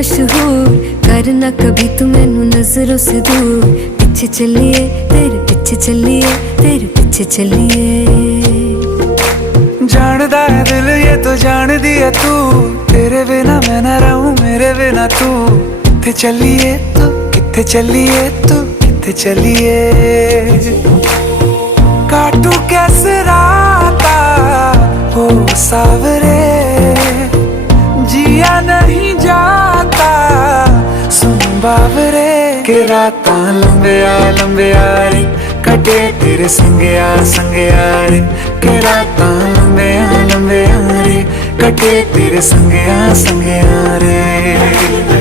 मशहूर, करना कभी तू मैनू नजरों से दूर। पीछे चलिए तेरे पीछे चलिए, तेरे पीछे चलिए। जानदा है दिल ये तो जान दिया तू, तेरे बिना मैं ना रहूं मेरे बिना तू। किथे चलिए तू, किथे चलिए तू, किथे चलिए। काटू कैसे राता हो सावरे, जिया नहीं जाता सुन बावरे। के राता लंबिया लंबिया रे, कटे तेरे संगया संगया रे। के राता लंबिया लंबिया रे, कटे तेरे संगया संगया रे।